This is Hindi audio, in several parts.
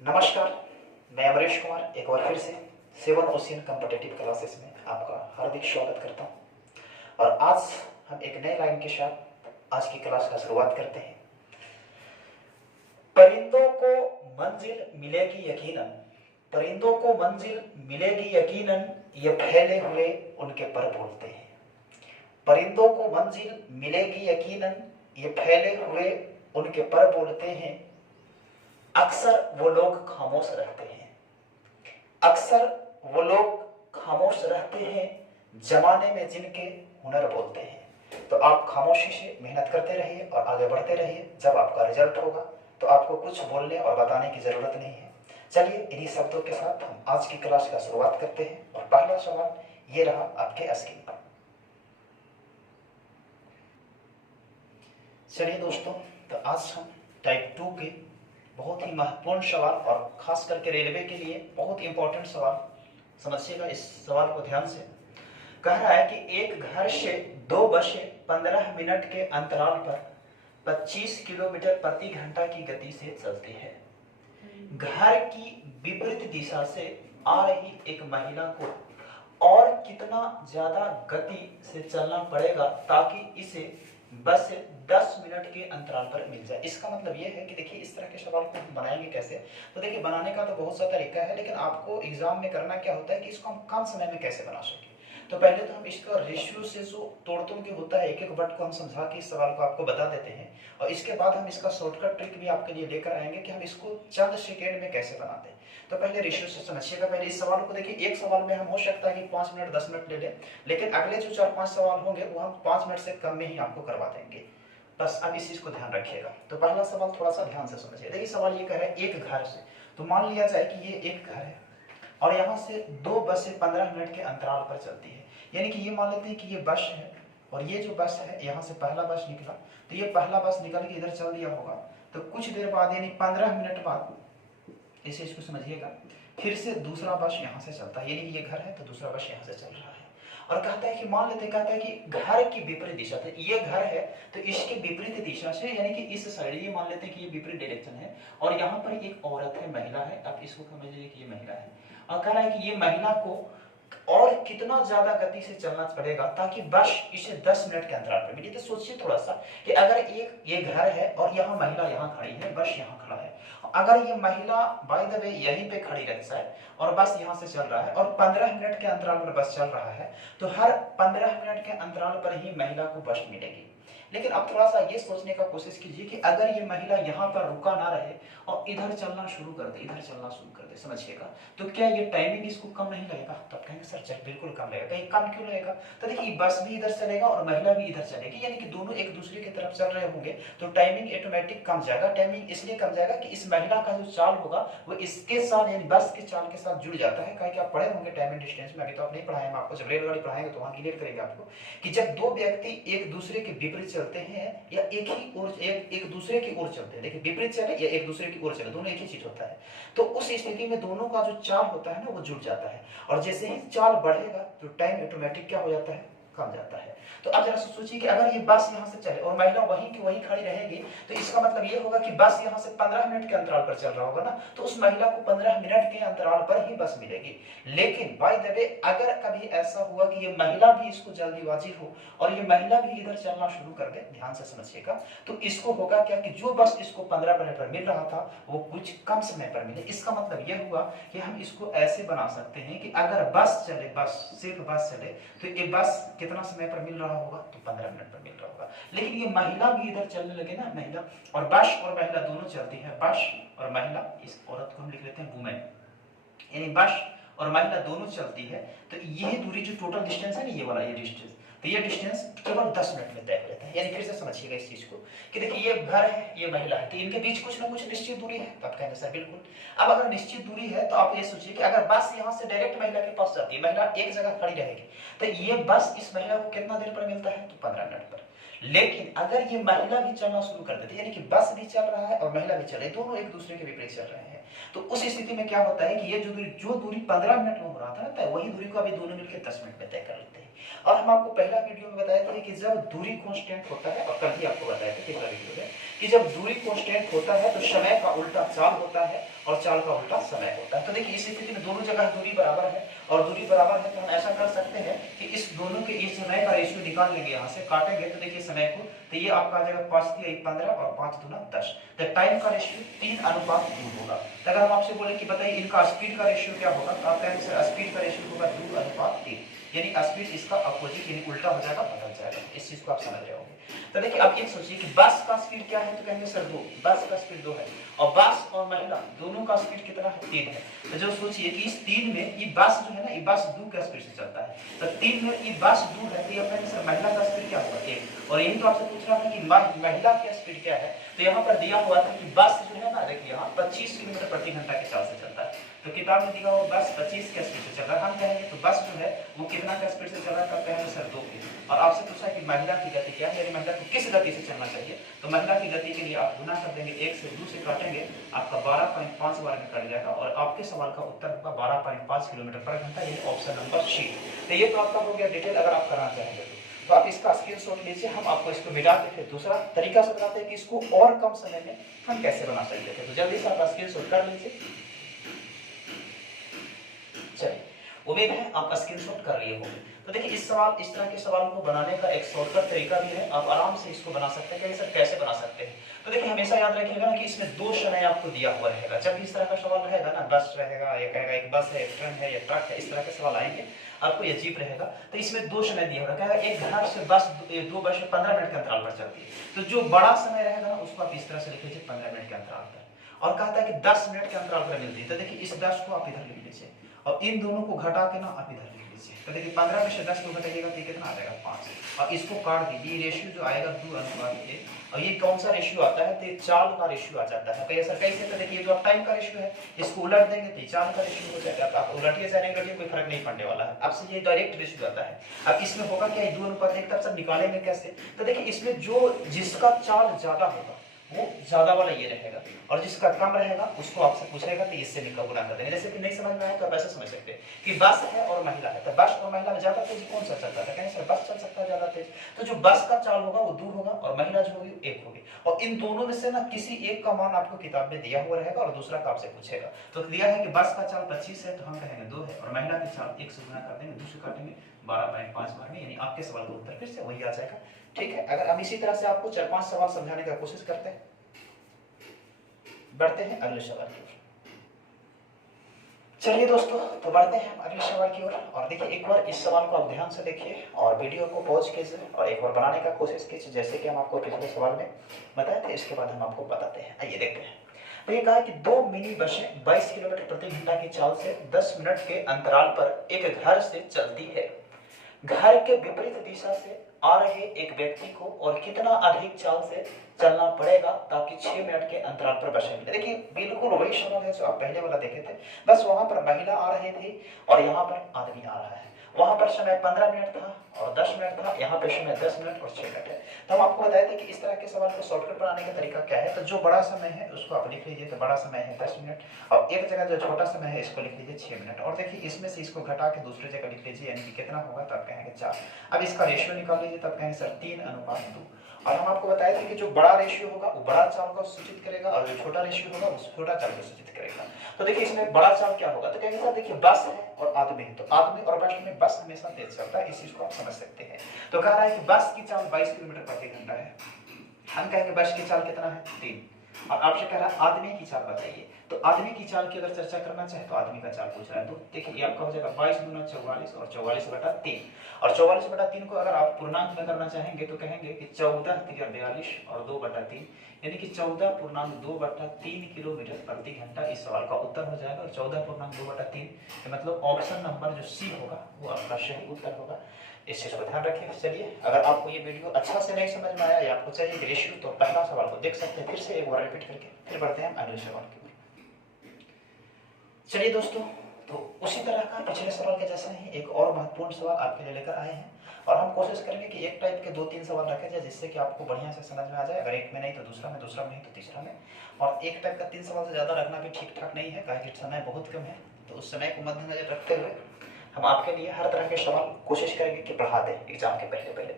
नमस्कार, मैं अमरीश कुमार एक बार फिर से सेवन ओशियन कॉम्पिटिटिव क्लासेस में आपका हार्दिक स्वागत करता हूं। और आज हम एक नए लाइन के साथ आज की क्लास का शुरुआत करते हैं। परिंदों को मंजिल मिलेगी यकीनन, परिंदों को मंजिल मिलेगी यकीनन, ये फैले हुए उनके पर बोलते हैं। परिंदों को मंजिल मिलेगी यकीनन, ये फैले हुए उनके पर बोलते हैं। अक्सर वो लोग खामोश रहते हैं, अक्सर वो लोग खामोश रहते हैं, जमाने में जिनके हुनर बोलते हैं। तो आप खामोशी से मेहनत करते रहिए और आगे बढ़ते रहिए। जब आपका रिजल्ट होगा तो आपको कुछ बोलने और बताने की जरूरत नहीं है। चलिए इन्हीं शब्दों के साथ हम आज की क्लास का शुरुआत करते हैं। और पहला सवाल ये रहा आपके स्क्रीन पर। चलिए दोस्तों, तो आज हम टाइप 2 के बहुत ही महत्वपूर्ण सवाल और खास करके रेलवे के लिए बहुत ही इंपॉर्टेंट सवाल, समझिएगा इस सवाल को ध्यान से। कह रहा है कि एक घर से 2 बसें 15 मिनट के अंतराल पर 25 किलोमीटर प्रति घंटा की गति से चलती है। घर की विपरीत दिशा से आ रही एक महिला को और कितना ज्यादा गति से चलना पड़ेगा ताकि इसे बस 10 मिनट के अंतराल पर मिल जाए। इसका मतलब ये है कि देखिए इस तरह के सवाल को हम बनाएंगे कैसे। तो देखिए बनाने का तो बहुत सा तरीका है, लेकिन आपको एग्जाम में करना क्या होता है कि इसको हम कम समय में कैसे बना सकें। तो पहले तो हम इसका रेशियो से जो तोड़ के होता है एक एक वर्ड को हम समझा के इस सवाल को आपको बता देते हैं। और इसके बाद हम इसका शॉर्टकट ट्रिक भी आपके लिए लेकर आएंगे कि हम इसको चंद सेकेंड में कैसे बनाते हैं। तो पहले रेशियो से समझिएगा। पहले इस सवाल को देखिए, एक सवाल में हम हो सकता है कि 5 मिनट 10 मिनट ले लें, लेकिन अगले जो 4-5 सवाल होंगे वो हम 5 मिनट से कम में ही आपको करवा देंगे। बस अब इस चीज को ध्यान रखिएगा। तो पहला सवाल थोड़ा सा ध्यान से समझिए। देखिए सवाल ये कह रहा है एक घर से, तो मान लिया जाए कि ये एक घर है और यहाँ से 2 बसें 15 मिनट के अंतराल पर चलती है। यानी कि ये मान लेते हैं कि ये बस है और ये जो बस है यहाँ से पहला बस निकला, तो ये पहला बस निकल के इधर चल दिया होगा। तो कुछ देर बाद यानी 15 मिनट बाद इसे इसको समझिएगा, फिर से दूसरा बस यहाँ से चलता है। यानी ये घर है तो दूसरा बस यहाँ से चल रहा है। और कहता है कि मान लेते कहता है कि घर की विपरीत दिशा, तो ये घर है तो इसके विपरीत दिशा से यानी कि इस साइड, ये मान लेते हैं कि ये विपरीत डायरेक्शन है और यहाँ पर एक औरत है, महिला है। अब इसको समझ लीजिए कि ये महिला है और कह रहा है कि ये महिला को और कितना ज्यादा गति से चलना पड़ेगा ताकि बस इसे 10 मिनट के अंतराल पर मिले। तो सोचिए थोड़ा सा कि अगर एक ये घर है और यहाँ महिला यहाँ खड़ी है, बस यहाँ खड़ा है, अगर ये महिला बाय द वे यहीं पे खड़ी रह जाए और बस यहाँ से चल रहा है और 15 मिनट के अंतराल पर बस चल रहा है, तो हर 15 मिनट के अंतराल पर ही महिला को बस मिलेगी। लेकिन अब थोड़ा सा ये सोचने का कोशिश कीजिए कि अगर ये महिला यहाँ पर रुका ना रहे और इधर चलना शुरू कर दे, इधर चलना शुरू कर दे, समझिएगा, तो क्या ये टाइमिंग इसको कम नहीं लगेगा? तब कहेंगे सर चल बिल्कुल कम लगेगा। कहीं कम क्यों लगेगा? तो देखिए बस भी इधर चलेगा और महिला भी इधर चलेगी, यानी कि दोनों एक दूसरे की तरफ चल रहे होंगे, तो टाइमिंग ऑटोमेटिक कम जाएगा। टाइमिंग इसलिए कम जाएगा कि इस महिला का जो चाल होगा वो इसके साथ यानी बस के चाल के साथ जुड़ जाता है। कहीं कि आप पढ़े होंगे टाइम एंड डिस्टेंस में, अभी तो आप नहीं पढ़ाए, हम आपको जब रेलगाड़ी पढ़ाएंगे तो वहां क्लियर करेंगे आपको कि जब दो व्यक्ति एक दूसरे के विपरीत चलते हैं या एक ही ओर एक दूसरे की ओर चलते हैं, देखिए विपरीत चले या एक दूसरे की ओर चले, दोनों एक ही चीज होता है, तो उस स्थिति में दोनों का जो चाल होता है ना वो जुड़ जाता है। और जैसे ही चाल बढ़ेगा तो टाइम ऑटोमेटिक क्या हो जाता है? कम जाता है। तो अब जरा सोचिए कि अगर ये बस यहाँ से चले और महिला वहीं की वहीं खड़ी रहेगी, तो इसका मतलब ये होगा कि बस यहाँ से 15 मिनट के अंतराल पर चल रहा होगा ना, तो उस महिला को 15 मिनट के अंतराल पर ही बस मिलेगी। लेकिन बाय द वे अगर कभी ऐसा हुआ कि ये महिला भी इसको जल्दीबाजी हो और ये महिला भी इधर चलना शुरू कर दे, ध्यान से समझिएगा, तो इसको होगा क्या कि जो बस इसको 15 मिनट पर मिल रहा था वो कुछ कम समय पर मिले। इसका मतलब ये हुआ कि हम इसको ऐसे बना सकते हैं कि अगर बस चले, बस सिर्फ बस चले, तो ये बस कितना समय पर मिल रहा होगा? तो 15 मिनट पर मिल रहा होगा। लेकिन ये महिला भी इधर चलने लगे ना, महिला और बस और महिला दोनों चलती है, बस और महिला, इस औरत को हम लिख लेते हैं वुमेन, यानी बस और महिला दोनों चलती है, तो यही दूरी जो टोटल डिस्टेंस है ना, ये वाला ये डिस्टेंस, तो ये डिस्टेंस केवल 10 मिनट में तय कर लेता है। यानी फिर से समझिएगा इस चीज को कि देखिए ये घर है, ये महिला है, तो इनके बीच कुछ ना कुछ निश्चित दूरी है। तो आप कहेंगे सर बिल्कुल। अब अगर निश्चित दूरी है तो आप ये सोचिए कि अगर बस यहाँ से डायरेक्ट महिला के पास जाती है, महिला एक जगह खड़ी रहेगी, तो ये बस इस महिला को कितना देर पर मिलता है? तो 15 मिनट पर। लेकिन अगर ये महिला भी चलना शुरू कर देती है, यानी कि बस भी चल रहा है और महिला भी चल रही है, दोनों एक दूसरे के विपरीत चल रहे हैं, तो उस स्थिति में क्या होता है कि ये जो दूरी 15 मिनट में हो रहा था ना, वही दूरी को अभी दोनों मिलकर 10 मिनट में तय कर लेते हैं। और हम आपको पहला वीडियो में बताए थे कि जब दूरी कांस्टेंट होता है, और कल ही आपको बताया था पिछला वीडियो में कि जब दूरी कांस्टेंट होता है तो समय का उल्टा चाल होता है और चाल का उल्टा समय होता है। तो देखिए इस स्थिति में दोनों जगह दूरी बराबर है, और दूरी बराबर है तो हम ऐसा कर सकते हैं कि इस दोनों के इस समय का रेशियो निकाल लेंगे, यहाँ से काटेंगे तो देखिए समय को, तो ये आपका आ जाएगा 5 × 15 और 5 × 10। तो टाइम का रेशियो 3:2 होगा। तो अगर हम आपसे बोले कि बताइए इनका स्पीड का रेशियो क्या होगा, तो आप कहेंगे सर स्पीड का रेशियो होगा 2:1, यानी स्पीड इसका अपोजिट यानी उल्टा हो जाएगा, बदल जाएगा। इस चीज को आप समझ रहे होंगे। तो देखिए अब ये सोचिए कि बस का स्पीड क्या है, तो कहेंगे सर 2, बस का स्पीड 2 है, और बस और महिला दोनों का स्पीड कितना है, 3 है। तो जो सोचिए कि इस 3 में ये बस जो है ना, ये बस 2 का स्पीड से चलता है, तो 3 में ये बस 2 है, तो ये कहेंगे सर महिला का स्पीड क्या होगा, 1। और यही तो आपसे पूछ रहा था कि महिला की स्पीड क्या है, तो यहाँ पर दिया हुआ था कि बस जो है ना, देखिए यहाँ 25 किलोमीटर प्रति घंटा के चाल से चलता है, तो किताब में दिया हुआ बस 25 के स्पीड से चल रहा है। हम कहेंगे तो बस जो है वो कितना का स्पीड से चल रहा है, तब कहेंगे सर 2 की। और आपसे पूछा कि महिला की गति क्या है, यानी महिला को किस गति से चलना चाहिए, तो महिला की गति के लिए आप गुना कर देंगे, 1 से 2 से काटेंगे, आपका 12.5 बार में कट जाएगा, और आपके सवाल का उत्तर होगा 12.5 किलोमीटर पर घंटा, यानी ऑप्शन नंबर सी। तो ये तो आपका हो गया डिटेल, अगर आप करना चाहेंगे तो आप इसका स्क्रीनशॉट लीजिए। हम आपको इसको मिटा के फिर दूसरा तरीका से बताते हैं कि इसको और कम समय में हम कैसे बना सकते थे। तो जल्दी से आप स्क्रीनशॉट कर लीजिए। चलिए, उम्मीद है आप स्क्रीनशॉट कर लिए होंगे। तो देखिए इस तरह के सवाल को बनाने का एक शॉर्टकट तरीका भी है, आप आराम से इसको बना सकते हैं। सर कैसे बना सकते हैं, तो देखिए हमेशा याद रखिएगा ना कि इसमें 2 समय आपको दिया हुआ रहेगा। जब भी इस तरह का सवाल रहेगा ना, बस रहेगा, ये कहेगा एक बस है, एक ट्रेन है, या ट्रक है, इस तरह के सवाल आएंगे आपको ये जीप रहेगा, तो इसमें 2 समय दिया होगा। कहेगा एक घर से बस 2 बस 15 मिनट के अंतराल पर चलती है, तो जो बड़ा समय रहेगा ना उसको आप इस तरह से लिख लीजिए 15 मिनट के अंतराल पर। और कहता है कि 10 मिनट के अंतराल पर मिलती है, तो देखिए इस 10 को आप इधर लिख लीजिए, और इन दोनों को घटा के ना आप इधर लिख लीजिए। तो देखिए 15 में से 10 को घटाइएगा तो कितना आ जाएगा, 5। और इसको काट दीजिए, रेशियो जो आएगा 2:1। और ये कौन सा रेशियो आता है, तो चाल का रेशियो आ जाता है। तो ऐसा कैसे, तो देखिए जो आप टाइम का रेशियो है इसको उलट देंगे तो चाल का रेशियो हो जाएगा। तो आप उलटिए चाहे नहीं उलटिए कोई फर्क नहीं पड़ने वाला है, आपसे ये डायरेक्ट रेशियो आता है। अब इसमें होगा क्या, 2:1, तब सब निकालेंगे कैसे, तो देखिए इसमें जो जिसका चाल ज्यादा होगा वो ज्यादा वाला ये रहेगा, और जिसका कम रहेगा उसको आपसे पूछेगा तो इससे गुणा कर देंगे। जैसे कि नहीं समझ में आया तो आप ऐसे समझ सकते हैं कि बस है और महिला है, तो बस और महिला में ज्यादा तेज कौन सा चलता है, कहें सर बस चल सकता है ज्यादा तेज, तो जो बस का चाल होगा वो 2 होगा और महिला जो होगी 1 होगी। और इन दोनों में से ना किसी एक का मान आपको किताब में दिया हुआ रहेगा और दूसरा का आपसे पूछेगा। तो दिया है कि बस का चाल 25 है, तो हम कहेंगे 2 है, और महिला की चाल 1 से गुणा कर देंगे, 2 से काटेंगे 12.5 बार में, यानी आपके सवाल का उत्तर फिर से वही आ जाएगा। ठीक है, अगर हम इसी तरह से आपको 4-5 सवाल समझाने का कोशिश करते हैं, बढ़ते हैं अगले सवाल की ओर। चलिए दोस्तों, तो बढ़ते हैं हम अगले सवाल की ओर। और देखिए एक बार इस सवाल को आप ध्यान से देखिए और वीडियो को पॉज कीजिए और एक बार बनाने का कोशिश कीजिए, जैसे कि हम आपको पिछले सवाल में बताए थे। इसके बाद हम आपको बताते हैं, आइए देखते हैं। तो ये कहा कि 2 मिनी बसें 22 किलोमीटर प्रति घंटा की चाल से 10 मिनट के अंतराल पर एक घर से चलती है। घर के विपरीत दिशा से आ रहे एक व्यक्ति को और कितना अधिक चाल से चलना पड़ेगा ताकि 6 मिनट के अंतराल पर बसें मिले। देखिए बिल्कुल वही सवाल है जो आप पहले वाला देखे थे, बस वहां पर महिला आ रही थी और यहाँ पर आदमी आ रहा है। वहां पर समय 15 मिनट था और 10 मिनट था, यहाँ पे समय 10 मिनट और 6 मिनट है। तो हम आपको बताए थे कि इस तरह के सवाल को शॉर्टकट बनाने का तरीका क्या है। तो जो बड़ा समय है उसको आप लिख लीजिए, तो बड़ा समय है 10 मिनट, और एक जगह जो छोटा समय है इसको लिख लीजिए 6 मिनट। और देखिए इसमें से इसको घटा के दूसरी जगह लिख लीजिए, यानी कि कितना होगा, तब कहेंगे 4। अब इसका रेशियो निकाल लीजिए, तब कहेंगे सर 3:2। और हम आपको बताए थे कि जो बड़ा रेशियो होगा वो बड़ा चाल को सूचित करेगा और जो छोटा रेशियो होगा वो छोटा चाल को सूचित करेगा। तो देखिए इसमें बड़ा चाल क्या होगा, तो कहेंगे सर देखिए बस है और आदमी है, तो आदमी और बस में बस हमेशा तेज चलता है, इस चीज को आप समझ सकते हैं। तो कह रहा है कि बस की चाल 22 किलोमीटर प्रति घंटा है, हम कहेंगे बस की चाल कितना है, 3। और आपसे कह रहा है आदमी की चाल बताइए, तो आदमी की चाल की अगर चर्चा करना चाहे तो आदमी का चाल पूछ रहा है। तो देखिए ये आपका हो जाएगा 22 × 44 और 44/3। और 44/3 को अगर आप पूर्णांक में करना चाहेंगे तो कहेंगे कि 14 × 42 और 2/3, यानी कि 14.2/3 किलोमीटर प्रति घंटा इस सवाल का उत्तर हो जाएगा। और 14.2/3 मतलब ऑप्शन नंबर जो सी होगा वो आपका सही उत्तर होगा। इस चीज को ध्यान रखिए। चलिए, अगर आपको ये वीडियो अच्छा से नहीं समझ में आया या आपको चाहिए कि रेशियो, तो पहला सवाल को देख सकते हैं, फिर से एक बार रिपीट करके फिर बढ़ते हैं अगले सवाल की ओर। चलिए दोस्तों, तो उसी तरह का पिछले सवाल के जैसा ही एक और महत्वपूर्ण सवाल आपके लिए लेकर आए हैं, और हम कोशिश करेंगे कि एक टाइप के 2-3 सवाल रखे जाए जिससे कि आपको बढ़िया से समझ में आ जाए। अगर एक में नहीं तो दूसरा में, दूसरा में नहीं तो तीसरा में। और एक टाइप का 3 सवाल से ज्यादा रखना भी ठीक ठाक नहीं है, काहे कि समय बहुत कम है। तो उस समय को मद्देनजर रखते हुए हम आपके लिए हर तरह के सवाल कोशिश करेंगे कि पढ़ा दें एग्जाम के पहले पहले।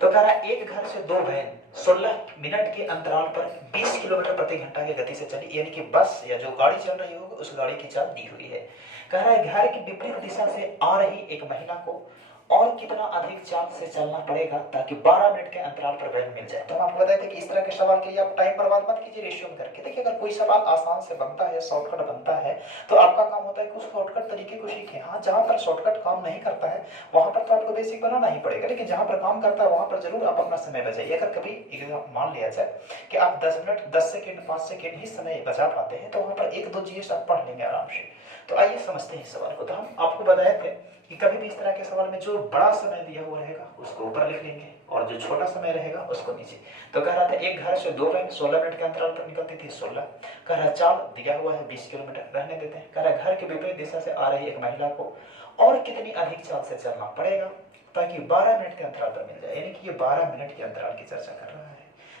तो कह रहा है एक घर से 2 वैन 16 मिनट के अंतराल पर 20 किलोमीटर प्रति घंटा की गति से चली, यानी कि बस या जो गाड़ी चल रही होगी उस गाड़ी की चाल दी हुई है। कह रहा है घर की विपरीत दिशा से आ रही एक महिला को और कितना अधिक चाल से चलना पड़ेगा ताकि 12 मिनट के अंतराल पर वैन मिल जाए। तो हम आपको बताए थे कि इस तरह के सवाल के लिए आप टाइम बर्बाद मत कीजिए रेशियो में करके। देखिए अगर कोई सवाल आसान से बनता है, शॉर्टकट बनता है, तो आपका काम होता है कि उस शॉर्टकट तरीके को सीखें। हाँ, जहां पर शॉर्टकट काम नहीं करता है वहां पर तो आपको बेसिक बनाना ही पड़ेगा, लेकिन जहां पर काम करता है वहां पर जरूर आप अपना समय बचाइए। अगर कभी मान लिया जाए कि आप 10 मिनट 10 सेकेंड 5 सेकेंड ही समय बचा पाते हैं तो वहां पर 1-2 जीएस आप पढ़ लेंगे आराम से। तो आइए समझते हैं इस सवाल को। तो हम आपको बताए थे कि कभी भी इस तरह के सवाल में जो बड़ा समय दिया हुआ रहेगा उसको ऊपर लिख लेंगे और जो छोटा समय रहेगा उसको नीचे। तो कह रहा था एक घर से 2 वैन 16 मिनट के अंतराल पर निकलती थी 16। कह रहा चाल दिया हुआ है 20 किलोमीटर, रहने देते हैं। कह रहा घर के विपरीत दिशा से आ रही एक महिला को और कितनी अधिक चाल से चलना पड़ेगा ताकि 12 मिनट के अंतराल पर मिल जाए, यानी कि ये 12 मिनट के अंतराल की चर्चा कर रहा है।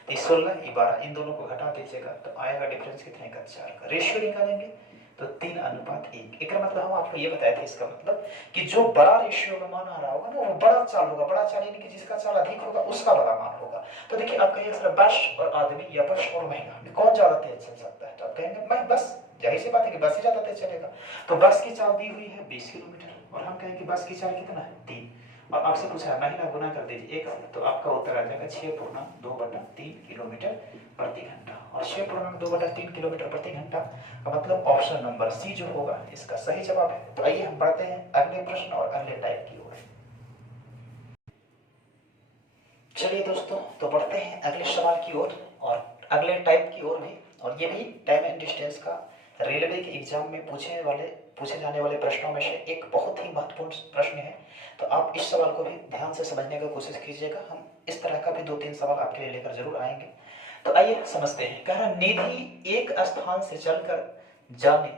तो 16 ये 12 इन दोनों को घटा दीजिएगा तो आएगा डिफरेंस कितने का 4 का। रेशियो निकालेंगे तो 3:1। एक मतलब हम आपको ये बताए थे, इसका मतलब कि जो बड़ा रेशियो में मान आ रहा होगा ना वो बड़ा चाल होगा। बड़ा चाल यानी कि जिसका चाल अधिक होगा उसका बड़ा मान होगा। तो देखिए आप कहिए सर बस और आदमी या बस और महिला में कौन ज्यादा तेज चल सकता है, तो आप कहेंगे मैं बस। जाहिर सी बात है कि बस ही ज्यादा तेज चलेगा। तो बस की चाल दी हुई है 20 किलोमीटर और हम कहेंगे बस की चाल कितना है 3। और आपसे पूछा है महिला गुना कर दीजिए 1 से, तो आपका उत्तर आ जाएगा 6.2/3 किलोमीटर प्रति घंटा। और 6.2/3 किलोमीटर प्रति घंटा का मतलब ऑप्शन नंबर सी जो होगा इसका सही जवाब है। तो आइए हम बढ़ते हैं अगले प्रश्न और अगले टाइप की ओर। चलिए दोस्तों, तो बढ़ते हैं अगले सवाल की ओर और अगले टाइप की ओर भी। और ये भी टाइम एंड डिस्टेंस का रेलवे के एग्जाम में पूछे जाने वाले प्रश्नों में से एक बहुत ही महत्वपूर्ण प्रश्न है। तो आप इस सवाल को भी ध्यान से समझने की कोशिश कीजिएगा। हम इस तरह का भी 2-3 सवाल आपके लिए लेकर जरूर आएंगे। तो आइए समझते हैं। कह रहा निधि एक स्थान से चलकर जाने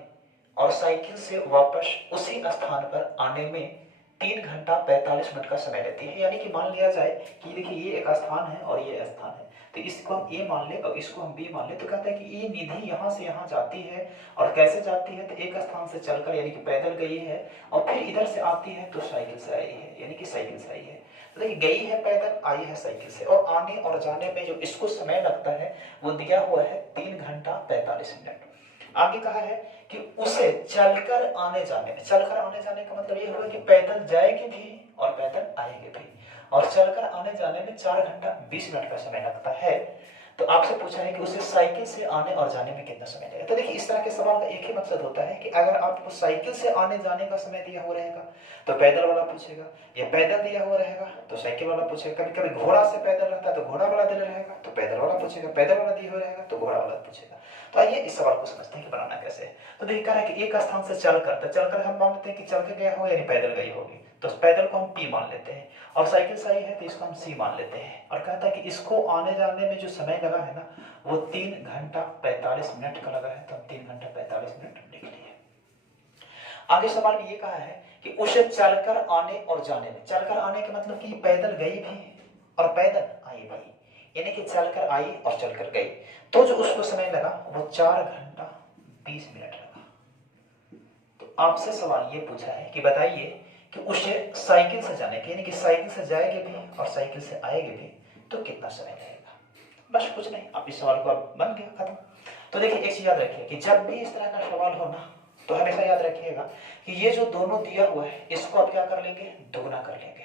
और साइकिल से वापस उसी स्थान पर आने में 3 घंटा 45 मिनट का समय लेती है। यानी कि मान लिया जाए कि देखिए ये एक स्थान है और ये स्थान है, तो इसको हम ए मान ले और इसको हम बी मान ले। तो कहता है कि ये निधि यहाँ से यहाँ जाती है और कैसे जाती है, तो एक स्थान से चलकर यानी कि पैदल गई है और फिर इधर से आती है तो साइकिल से आई है, यानी कि साइकिल से आई है। तो देखिए गई है पैदल, आई है साइकिल से, और आने और जाने में जो इसको समय लगता है वो दिया हुआ है 3 घंटा 45 मिनट। आगे कहा है कि उसे चलकर आने जाने में, चलकर आने जाने का मतलब ये हुआ कि पैदल जाएगी भी और पैदल आएगी भी, और चलकर आने जाने में 4 घंटा 20 मिनट का समय लगता है। तो आपसे पूछा है कि उसे साइकिल से आने और जाने में कितना समय लगेगा। तो देखिए इस तरह के सवाल का एक ही मकसद होता है कि अगर आपको साइकिल से आने जाने का समय दिया हुआ रहेगा तो पैदल वाला पूछेगा, या पैदल दिया हुआ रहेगा तो साइकिल वाला पूछेगा। कभी कभी घोड़ा से पैदल रहता है तो घोड़ा वाला दिया रहेगा तो पैदल वाला पूछेगा, पैदल वाला दिया हुआ रहेगा तो घोड़ा वाला पूछेगा। तो आइए इस सवाल को समझते हैं कि बनाना कैसे है। तो देखिए कह रहा है कि एक स्थान से चलकर, तो चलकर हम मान लेते हैं कि चल के गया होगा यानी पैदल गई होगी, तो पैदल को हम पी मान लेते हैं, और साइकिल से आई है तो इसको हम सी मान लेते हैं। और कहता है कि इसको आने जाने में जो समय लगा है ना वो 3 घंटा 45 मिनट का लगा है, तो हम 3 घंटा 45 मिनट लिख लिए। आगे सवाल में ये कहा है कि उसे चलकर आने और जाने में, चलकर आने का मतलब कि पैदल गई भी और पैदल आई भी, यानी कि चलकर आई और चलकर गई, तो जो उसको समय लगा वो 4 घंटा 20 मिनट लगा। तो आपसे सवाल ये पूछा है कि बताइए कि उसे साइकिल से जाने के, यानी कि साइकिल से जाएगी भी और साइकिल से आएगी भी, तो कितना समय लगेगा। बस कुछ नहीं, आप इस सवाल को अब बन गया खत्म। तो देखिए एक चीज याद रखिए कि जब भी इस तरह का सवाल हो ना तो हमेशा याद रखिएगा कि ये जो दोनों दिया हुआ है इसको आप क्या कर लेंगे, दोगुना कर लेंगे।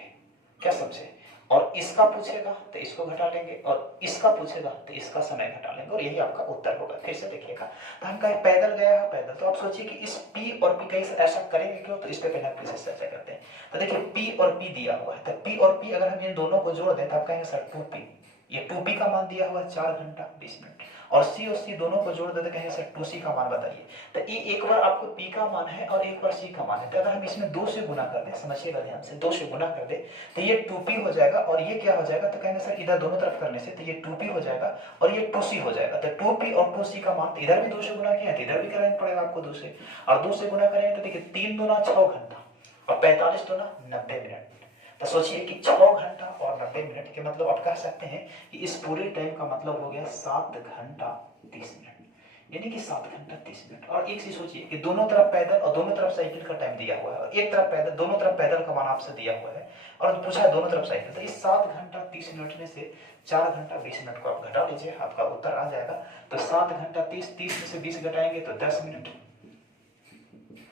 क्या समझे? और इसका पूछेगा तो इसको घटा लेंगे और इसका पूछेगा तो इसका समय घटा लेंगे और यही आपका उत्तर होगा। फिर से देखिएगा, तो हम कहें पैदल गया है पैदल, तो आप सोचिए कि इस P और P कहीं ऐसा करेंगे क्यों, तो इस पे पहले फिर से चर्चा करते हैं। तो देखिए P और P दिया हुआ है, तो P और P अगर हम इन दोनों को जोड़ दें तो आप कहेंगे सर 2P, ये 2P का मान दिया हुआ है 4 घंटा 20 मिनट, और C और C दोनों को जोड़ देते कहेंगे सर 2C का मान बताइए। तो ये एक बार आपको P का मान है और एक बार C का मान है, तो अगर हम इसमें 2 से गुना कर दें, समझिएगा ध्यान से, 2 से गुना कर दे तो ये 2P हो जाएगा और ये क्या हो जाएगा, तो कहेंगे सर इधर दोनों तरफ करने से तो ये 2P हो जाएगा और ये 2C हो जाएगा। तो 2P और 2C का मान इधर भी 2 से गुना किया है तो इधर भी करना पड़ेगा आपको 2 से, और 2 से गुना करेंगे तो देखिए 3 दूना 6 घंटा और 45 दूना 90 मिनट। तो सोचिए कि 6 घंटा और 90 मिनट के मतलब आप कह सकते हैं कि इस पूरे टाइम का मतलब हो गया 7 घंटा 30 मिनट। यानी कि 7 घंटा 30 मिनट। और एक चीज सोचिए कि दोनों तरफ पैदल और दोनों तरफ साइकिल का टाइम दिया हुआ है, और एक तरफ पैदल, दोनों तरफ पैदल का मान आपसे दिया हुआ है, और पूछा है दोनों तरफ साइकिल। तो इस 7 घंटा 30 मिनट में से 4 घंटा 20 मिनट को आप घटा लीजिए, आपका उत्तर आ जाएगा। तो 7 घंटा 30 में से 20 घटाएंगे तो 10 मिनट,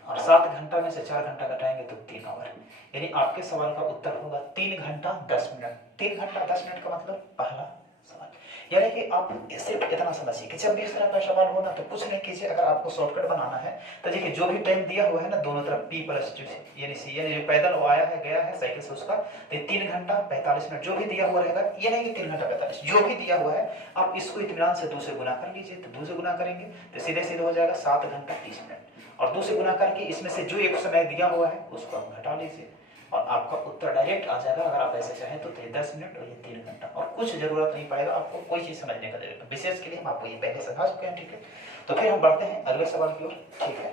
और 7 घंटा में से 4 घंटा घटाएंगे तो 3 आवर। यानी आपके सवाल का उत्तर होगा 3 घंटा 10 मिनट। 3 घंटा 10 मिनट का मतलब पहला सवाल। यानी कि आप सिर्फ इतना समझिए कि जब भी इस तरह का सवाल हो ना तो कुछ नहीं कीजिए। अगर आपको शॉर्टकट बनाना है तो देखिए जो भी टाइम दिया हुआ है ना दोनों तरफ P प्लस यानी सी, यानी जो पैदल वो आया है गया है साइकिल से उसका, तो 3 घंटा 45 मिनट जो भी दिया हुआ रहेगा। ये नहीं कि 3 घंटा 45, जो भी दिया हुआ है आप इसको इत्मीनान से 2 से गुना कर लीजिए। तो 2 से गुना करेंगे तो सीधे सीधे हो जाएगा 7 घंटा 30 मिनट, और 2 से गुना करके इसमें से जो एक समय दिया हुआ है उसको आप घटा लीजिए और आपका उत्तर डायरेक्ट आ जाएगा। अगर आप ऐसे चाहें तो 10 मिनट और ये 3 घंटा, और कुछ जरूरत नहीं पड़ेगा आपको कोई चीज समझने का जरूरत। विशेष के लिए हम आपको ये पहले समझा चुके हैं, ठीक है। तो फिर हम बढ़ते हैं अगले सवाल की ओर, ठीक है।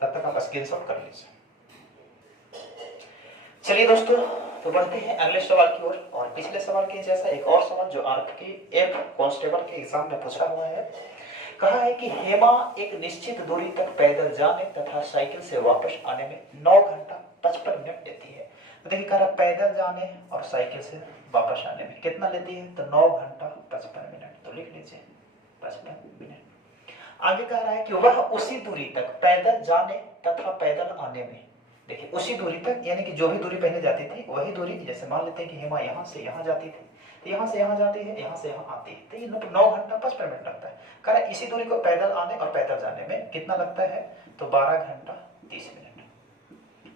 तब तक आप स्क्रीनशॉट कर लीजिए। चलिए दोस्तों, तो बढ़ते हैं अगले सवाल की ओर। और पिछले सवाल के जैसा एक और सवाल जो आपके एक कांस्टेबल के एग्जाम में पूछा हुआ है, कहा है कि हेमा एक निश्चित दूरी तक पैदल जाने तथा साइकिल से वापस आने में 9 घंटा 55 मिनट लेती है। तो देखिए कह रहा पैदल जाने और साइकिल से वापस आने में कितना लेती है, तो 9 घंटा 55 मिनट। तो लिख लीजिए 55 मिनट। आगे कह रहा है कि वह उसी दूरी तक पैदल जाने तथा पैदल आने में, देखिए उसी दूरी तक यानी कि जो भी दूरी पहले जाती थी वही दूरी, जैसे मान लेते हैं कि हेमा यहाँ से यहाँ जाती थी, तो यहाँ से यहाँ जाती है, यहाँ से यहाँ आती है, तो ये 9 घंटा 55 मिनट लगता है। कह रहा है इसी दूरी को पैदल आने और पैदल जाने में कितना लगता है, तो 12 घंटा 30 मिनट।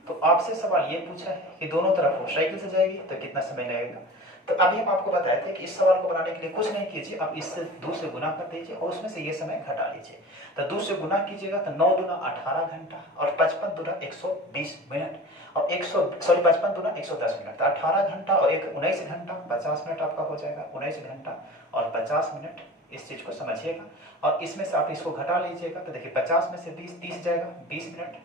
तो आपसे सवाल ये पूछा है कि दोनों तरफ वो साइकिल से जाएगी तो कितना समय लगेगा। तो अभी हम आपको बताए थे कि इस सवाल को बनाने के लिए कुछ नहीं कीजिए, आप इससे 2 से गुना कर दीजिए और उसमें से ये समय घटा लीजिए। तो 2 से गुना कीजिएगा तो 9 दूना 18 घंटा और 55 दूना 120 मिनट, और 55 दूना 110 मिनट। तो 18 घंटा और 19 घंटा 50 मिनट आपका हो जाएगा, 19 घंटा और 50 मिनट। इस चीज को समझिएगा और इसमें से आप इसको घटा लीजिएगा। तो देखिए 50 में से 20 30 जाएगा 20 मिनट,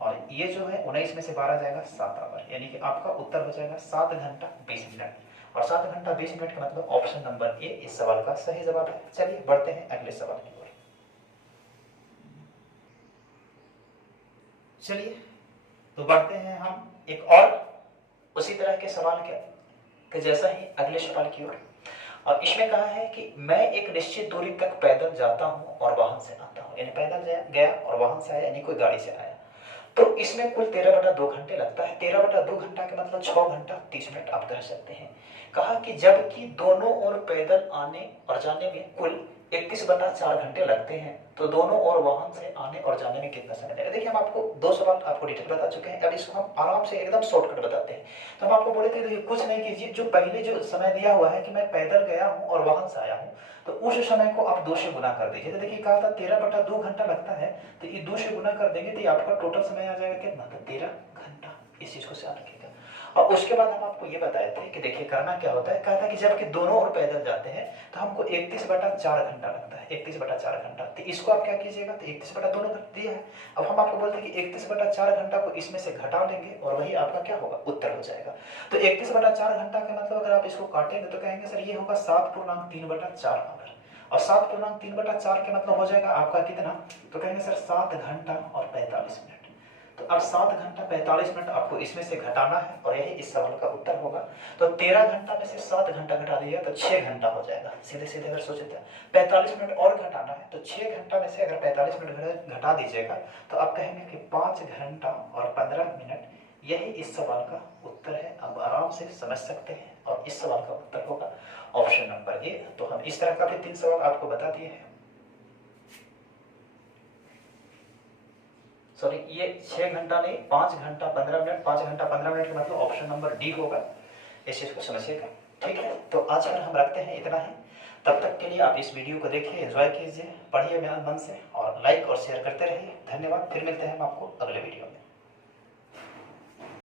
और ये जो है 19 में से 12 जाएगा 7 आवर। यानी कि आपका उत्तर हो जाएगा 7 घंटा 20 मिनट, और 7 घंटा 20 मिनट का मतलब ऑप्शन नंबर ए इस सवाल का सही जवाब है। चलिए बढ़ते हैं अगले सवाल की ओर। चलिए तो बढ़ते हैं हम एक और उसी तरह के सवाल के जैसा ही अगले सवाल की ओर। और इसमें कहा है कि मैं एक निश्चित दूरी तक पैदल जाता हूँ और वाहन से आता हूँ, यानी पैदल गया और वाहन से आया, यानी कोई गाड़ी से आया। तो इसमें कुल 13/2 घंटे लगता है। 13/2 घंटा के मतलब 6 घंटा 30 मिनट आप कह सकते हैं। कहा कि जबकि दोनों ओर पैदल आने और जाने में कुल 31/4 घंटे लगते हैं, तो दोनों ओर वाहन से आने और जाने में कितना समय लगेगा। देखिए हम आपको 2 सवाल आपको डिटेल बता चुके हैं, अब इसको हम आराम से एकदम शॉर्टकट बताते हैं। तो हम आपको बोले थे देखिए कुछ नहीं कीजिए, जो पहले जो समय दिया हुआ है कि मैं पैदल गया हूँ और वाहन से आया हूँ, तो उस समय को आप 2 से गुना कर दीजिए। तो देखिए कहा था 13/2 घंटा लगता है, तो ये 2 से गुना कर देंगे तो आपका टोटल समय आ जाएगा कितना, तो 13 घंटा। इस चीज को ध्यान रखिएगा। और उसके बाद हम आपको ये बताए थे कि देखिए करना क्या होता है, कहा था कि जबकि दोनों ओर पैदल जाते हैं तो हमको 31/4 घंटा लगता है, 31/4 घंटा। तो इसको आप क्या कीजिएगा, तो 31/2 कर दिया है। अब हम आपको बोलते हैं कि 31/4 घंटा को इसमें से घटा लेंगे और वही आपका क्या होगा, उत्तर हो जाएगा। तो 31/4 घंटा का मतलब अगर आप इसको काटेंगे तो कहेंगे सर ये होगा 7.3/4 आवर, और 7.3/4 के मतलब हो जाएगा आपका कितना, तो कहेंगे सर 7 घंटा और 45 मिनट। तो अब 7 घंटा 45 मिनट आपको इसमें से घटाना है और यही इस सवाल का उत्तर होगा। तो 13 घंटा में से 7 घंटा घटा दीजिएगा तो 6 घंटा हो जाएगा। सीधे सीधे अगर सोचे तो 45 मिनट और घटाना है, तो 6 घंटा में से अगर 45 मिनट घटा दीजिएगा तो आप कहेंगे कि 5 घंटा और 15 मिनट। यही इस सवाल का उत्तर है। आप आराम से समझ सकते हैं और इस सवाल का उत्तर होगा ऑप्शन नंबर ए। तो हम इस तरह का भी 3 सवाल आपको बता दिए हैं। सॉरी, ये 6 घंटा नहीं 5 घंटा 15 मिनट, 5 घंटा 15 मिनट का मतलब ऑप्शन नंबर डी होगा। इस चीज को समझिएगा, ठीक है। तो आज फिर हम रखते हैं इतना ही। तब तक के लिए आप इस वीडियो को देखिए, एंजॉय कीजिए, पढ़िए मेहनत मन से और लाइक और शेयर करते रहिए। धन्यवाद। फिर मिलते हैं हम आपको अगले वीडियो में।